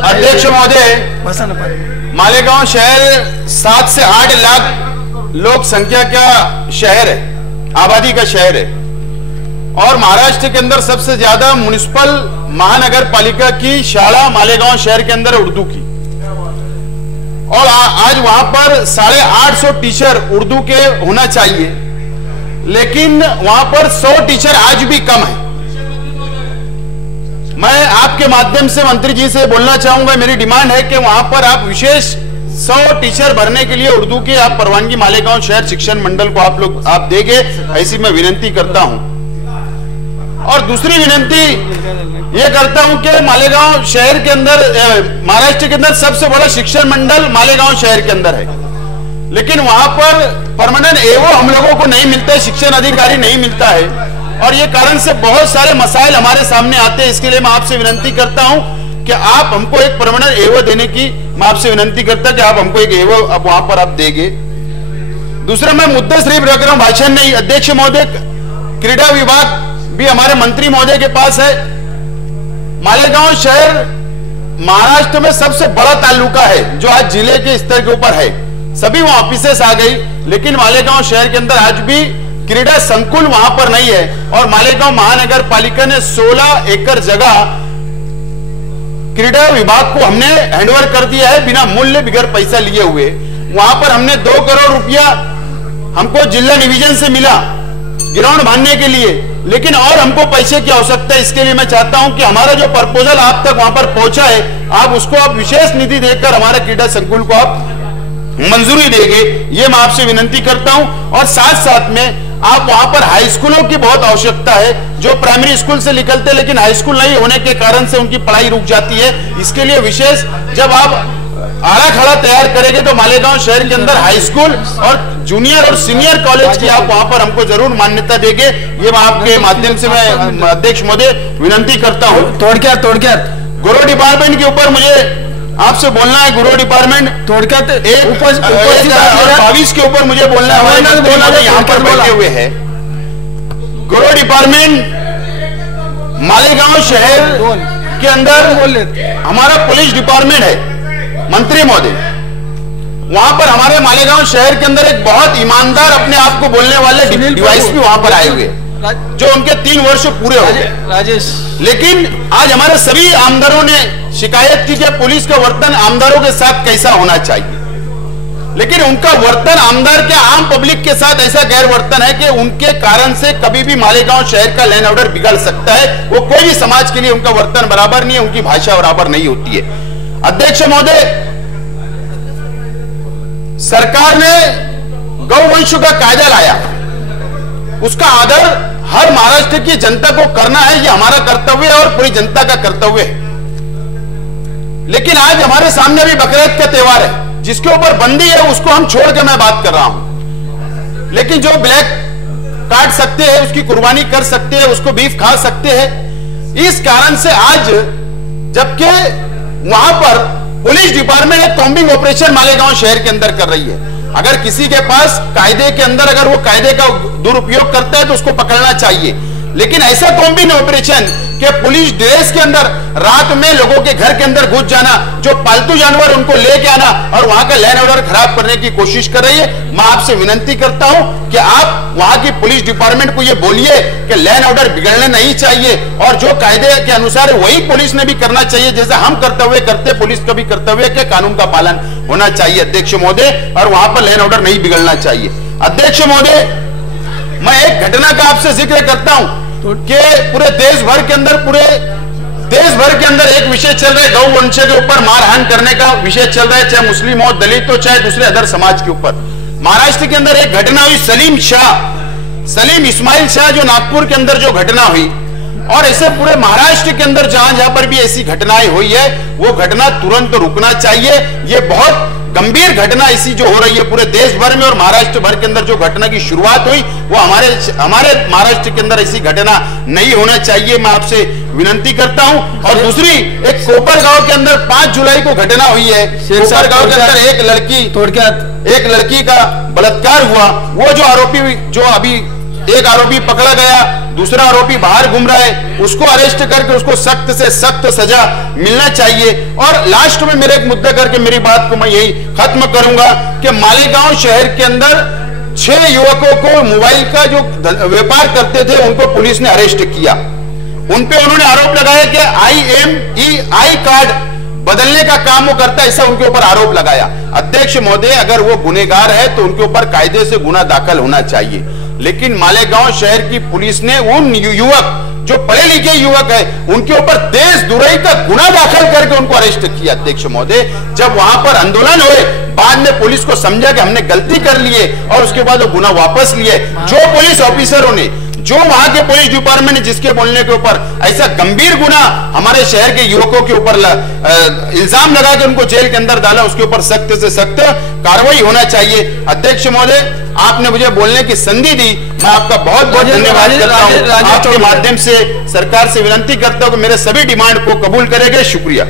अध्यक्ष महोदय, मालेगांव शहर 7 से 8 लाख लोक संख्या का शहर है, आबादी का शहर है, और महाराष्ट्र के अंदर सबसे ज्यादा म्युनिसिपल महानगर पालिका की शाला मालेगांव शहर के अंदर उर्दू की, और आज वहां पर 850 टीचर उर्दू के होना चाहिए, लेकिन वहां पर 100 टीचर आज भी कम है। मैं आपके माध्यम से मंत्री जी से बोलना चाहूंगा, मेरी डिमांड है कि वहां पर आप विशेष 100 टीचर भरने के लिए उर्दू की आप परवानगी मालेगांव शहर शिक्षण मंडल को आप देंगे, ऐसी मैं विनती करता हूं। और दूसरी विनती यह करता हूं कि मालेगांव शहर के अंदर, महाराष्ट्र के अंदर सबसे बड़ा शिक्षण मंडल मालेगांव शहर के अंदर है, लेकिन वहां पर परमानेंट एवो हम लोगों को नहीं मिलता है, शिक्षण अधिकारी नहीं मिलता है, और ये कारण से बहुत सारे मसाइल हमारे सामने आते हैं। इसके लिए मैं आपसे विनती करता हूं कि आप हमको एक परमानेंट एवो देने की मैं आपसे विनती करता कि आप हमको एक एवो अब वहां पर आप देंगे। दूसरा, मैं मुद्दे सिर्फ रख रहा हूं, भाषण नहीं। अध्यक्ष महोदय, क्रीड़ा विभाग भी हमारे मंत्री महोदय के पास है। मालेगांव शहर महाराष्ट्र में सबसे बड़ा तालुका है जो आज जिले के स्तर के ऊपर है, सभी वहां ऑफिसेस आ गई, लेकिन मालेगांव शहर के अंदर आज भी क्रीड़ा संकुल वहां पर नहीं है, और मालेगांव महानगर पालिका ने 16 एकड़ जगह क्रीड़ा विभाग को हमने हैंडओवर कर दिया है, बिना मूल्य बिगर पैसा लिए हुए। वहां पर हमने 2 करोड़ रुपया हमको जिला डिवीजन से मिला ग्राउंड बांधने के लिए, लेकिन और हमको पैसे की आवश्यकता है। इसके लिए मैं चाहता हूं कि हमारा जो प्रपोजल आप तक वहां पर पहुंचा है, आप उसको आप विशेष निधि देकर हमारे क्रीड़ा संकुल को आप मंजूरी देंगे, ये मैं आपसे विनती करता हूं। और साथ साथ में आप वहां पर हाई स्कूलों की बहुत आवश्यकता है, जो प्राइमरी स्कूल से निकलते लेकिन हाई स्कूल नहीं होने के कारण से उनकी पढ़ाई रुक जाती है। इसके लिए विशेष जब आप आड़ा खड़ा तैयार करेंगे तो मालेगांव शहर के अंदर हाई स्कूल और जूनियर और सीनियर कॉलेज की आप वहां पर हमको जरूर मान्यता देंगे, ये मैं आपके माध्यम से मैं अध्यक्ष महोदय विनंती करता हूं। गुरु डिपार्टमेंट के ऊपर मुझे आपसे बोलना है। गुरु डिपार्टमेंट तोड़कर 22 के ऊपर मुझे बोलना है, यहाँ पर बैठे हुए हैं। गुरु डिपार्टमेंट मालेगांव शहर के अंदर हमारा पुलिस डिपार्टमेंट है, मंत्री महोदय, वहां पर हमारे मालेगांव शहर के अंदर एक बहुत ईमानदार अपने आप को बोलने वाले डिवाइस भी वहां पर आए हुए, जो उनके 3 वर्ष पूरे हो गए। राजेश, लेकिन आज हमारे सभी आमदारों ने शिकायत की कि पुलिस का वर्तन आमदारों के साथ कैसा होना चाहिए, लेकिन उनका वर्तन आमदार के आम पब्लिक के साथ ऐसा गैर वर्तन है कि उनके कारण से कभी भी मालेगांव शहर का लैंड ऑर्डर बिगड़ सकता है। वो कोई भी समाज के लिए उनका वर्तन बराबर नहीं है, उनकी भाषा बराबर नहीं होती है। अध्यक्ष महोदय, सरकार ने गौवंश का कायदा लाया, उसका आदर हर महाराष्ट्र की जनता को करना है, ये हमारा कर्तव्य है और पूरी जनता का कर्तव्य है। लेकिन आज हमारे सामने भी बकरीद का त्योहार है, जिसके ऊपर बंदी है उसको हम छोड़ के मैं बात कर रहा हूं, लेकिन जो ब्लैक काट सकते हैं, उसकी कुर्बानी कर सकते हैं, उसको बीफ खा सकते हैं। इस कारण से आज जबकि वहां पर पुलिस डिपार्टमेंट एक कॉम्बिंग ऑपरेशन मालेगांव शहर के अंदर कर रही है, अगर किसी के पास कायदे के अंदर अगर वो कायदे का दुरुपयोग करता है तो उसको पकड़ना चाहिए, लेकिन ऐसा कॉम्बिंग ऑपरेशन कि पुलिस ड्रेस के अंदर रात में लोगों के घर के अंदर घुस जाना, जो पालतू जानवर उनको लेके आना और वहां का लैंड ऑर्डर खराब करने की कोशिश कर रही है। मैं आपसे विनती करता हूं कि आप वहां की पुलिस डिपार्टमेंट को यह बोलिए कि लैंड ऑर्डर बिगड़ने नहीं चाहिए, और जो कायदे के अनुसार वही पुलिस ने भी करना चाहिए, जैसे हम कर्तव्य करते पुलिस का भी कर्तव्य के कानून का पालन होना चाहिए अध्यक्ष महोदय, और वहां पर लैंड ऑर्डर नहीं बिगड़ना चाहिए। अध्यक्ष महोदय, मैं एक घटना का आपसे जिक्र करता हूं कि पूरे देश भर के अंदर एक विषय चल रहा है, गौवंश के ऊपर मारहान करने का विषय चल रहा है, चाहे मुस्लिम हो, दलित हो, चाहे दूसरे अदर समाज के ऊपर। महाराष्ट्र के अंदर एक घटना हुई, सलीम इस्माइल शाह, जो नागपुर के अंदर जो घटना हुई, और ऐसे पूरे महाराष्ट्र के अंदर जहां पर भी ऐसी घटनाएं हुई है, वो घटना तुरंत रुकना चाहिए। ये बहुत गंभीर घटना ऐसी जो हो रही है पूरे देश भर में, और महाराष्ट्र भर के अंदर जो घटना की शुरुआत हुई वो हमारे महाराष्ट्र के अंदर ऐसी घटना नहीं होना चाहिए, मैं आपसे विनती करता हूं। और दूसरी, एक कोपर गांव के अंदर 5 जुलाई को घटना हुई है, कोपर गांव के अंदर एक लड़की का बलात्कार हुआ। वो जो अभी एक आरोपी पकड़ा गया, दूसरा आरोपी बाहर घूम रहा है, उसको अरेस्ट करके उसको सख्त से सख्त सजा मिलना चाहिए। और लास्ट में मेरे एक मुद्दा करके मेरी बात को मैं यही खत्म करूंगा कि मालेगांव शहर के अंदर 6 युवकों को मोबाइल का जो व्यापार करते थे उनको पुलिस ने अरेस्ट किया। उन पे उन्होंने आरोप लगाया कि IMEI कार्ड बदलने का काम वो करता है, ऐसा उनके ऊपर आरोप लगाया। अध्यक्ष महोदय, अगर वो गुनहगार है तो उनके ऊपर कायदे से गुना दाखिल होना चाहिए, लेकिन मालेगांव शहर की पुलिस ने उन युवक जो पढ़े लिखे युवक है उनके ऊपर देशद्रोही का गुना दाखिल करके उनको अरेस्ट किया। अध्यक्ष महोदय, जब वहां पर आंदोलन हुए, बाद में पुलिस को समझा कि हमने गलती कर ली है और उसके बाद वो गुना वापस लिए। जो पुलिस ऑफिसरों ने, जो वहां के पुलिस डिपार्टमेंट ने जिसके बोलने के ऊपर ऐसा गंभीर गुना हमारे शहर के युवकों के ऊपर इल्जाम लगा के उनको जेल के अंदर डाला, उसके ऊपर सख्त से सख्त कार्रवाई होना चाहिए। अध्यक्ष महोदय, आपने मुझे बोलने की संधि दी, मैं आपका बहुत बहुत धन्यवाद करता हूं। आपके माध्यम से सरकार से विनती करता हूं कि मेरे सभी डिमांड को कबूल करेंगे। शुक्रिया।